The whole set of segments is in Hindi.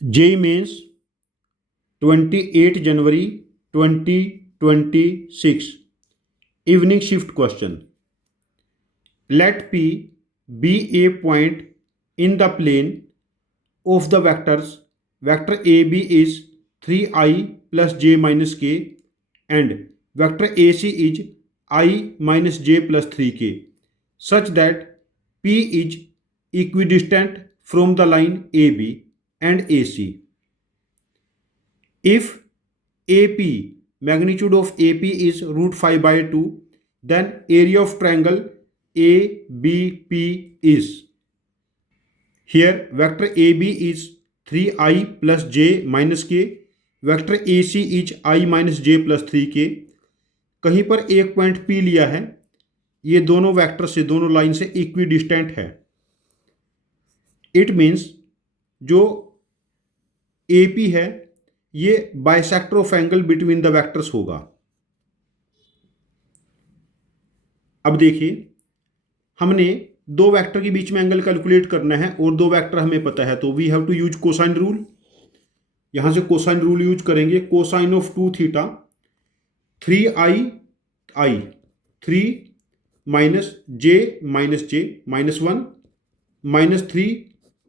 JEE Mains 28 January 2026 evening shift question. Let P be a point in the plane of the vectors. Vector AB is 3i plus j minus k and vector AC is I minus j plus 3k such that P is equidistant from the line AB and AC. If AP, magnitude of AP is root 5 by 2, then area of triangle ABP is. Here vector AB is 3i plus j minus k, vector AC is I minus j plus 3k. कहीं पर एक पॉइंट P लिया है, ये दोनों वेक्टर से, दोनों लाइन से इक्विडिस्टेंट है. इट मीन्स जो AP है ये bisector of angle between the vectors होगा. अब देखिए, हमने दो वेक्टर के बीच में एंगल कैलकुलेट करना है और दो वेक्टर हमें पता है, तो we have to use cosine rule. यहां से कोसाइन रूल यूज करेंगे. Cosine of 2 theta 3 minus j minus 1 minus 3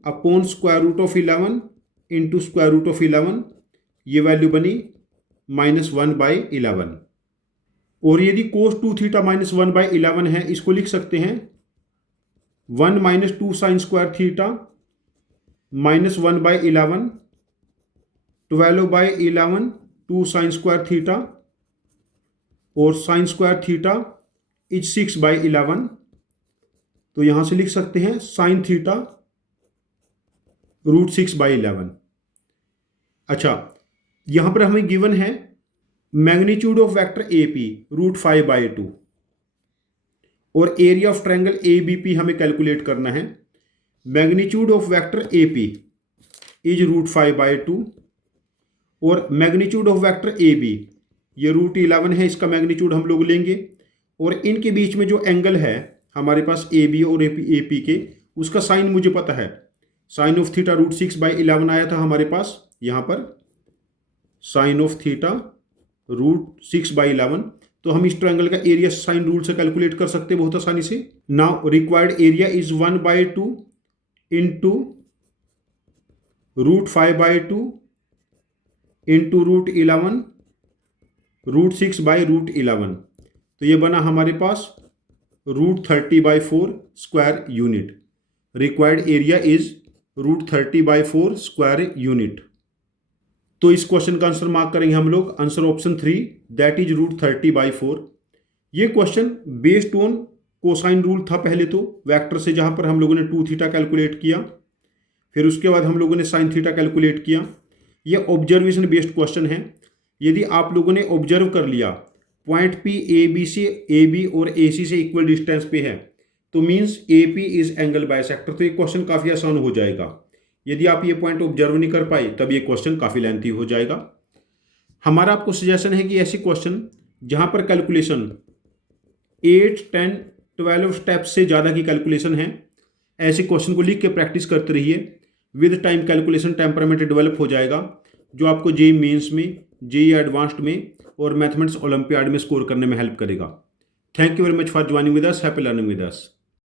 upon square root of 11 into square root of 11, ये वैल्यू बनी -1/11. और यदि कोस 2 थीटा माइनस 1/11 है, इसको लिख सकते हैं 1 minus 2 sine square theta minus 1/11, 12/11 2 sine square theta और साइन स्क्वायर थीटा इज 6/11. तो यहां से लिख सकते हैं साइन थीटा रूट 6/11. अच्छा, यहां पर हमें गिवन है magnitude of vector AP root 5/2 और एरिया ऑफ ट्रायंगल ABP हमें कैलकुलेट करना है. Magnitude of vector AP is root 5/2 और मैग्नीट्यूड ऑफ वेक्टर AB ये रूट 11 है, इसका मैग्नीट्यूड हम लोग लेंगे. और इनके बीच में जो एंगल है हमारे पास AB और AP के, उसका साइन मुझे पता है. साइन ऑफ थीटा रूट 6/11 आया था हमारे पास. यहाँ पर साइन ऑफ थीटा रूट 6/11, तो हम इस ट्रायंगल का एरिया साइन रूल से कैलकुलेट कर सकते हैं बहुत आसानी से. Now required area is 1/2 into root 5/2 into root 11 root 6/11. तो ये बना हमारे पास root 30/4 square unit. Required area is root 30/4 square unit. तो इस क्वेश्चन का आंसर मार्क करेंगे हम लोग. Answer option 3 that is root 30/4. ये question based on cosine rule था पहले तो वेक्टर से, जहां पर हम लोगों ने 2 थीटा कैलकुलेट किया, फिर उसके बाद हम लोगों ने साइन थीटा कैलकुलेट किया. ये ऑब्जर्वेशन बेस्ड क्वेश्चन है. यदि आप लोगों ने ऑब्जर्व कर लिया पॉइंट P AB और AC से इक्वल डिस्टेंस पे है, तो means AP is angle bisector. तो ये क्वेश्चन काफ़ी आसान हो जाएगा. यदि आप ये पॉइंट ऑब्जर्व नहीं कर पाए तब ये क्वेश्चन काफ़ी लेंथी हो जाएगा. हमारा आपको सजेशन है कि ऐसे क्वेश्चन जहां पर कैलकुलेशन 8, 10, 12 स्टेप्स से ज़्यादा की कैलकुलेशन है, ऐसे क्वेश्चन को लिख के प्रैक्टिस करते रहिए. With time calculation temperament develop हो जाएगा, जो आपको JEE मेंस में, JEE एडवांस्ड में और मैथमेटिक्स ओलंपियाड में स्कोर करने में हेल्प करेगा. Thank you very much for joining with us. Happy learning with us.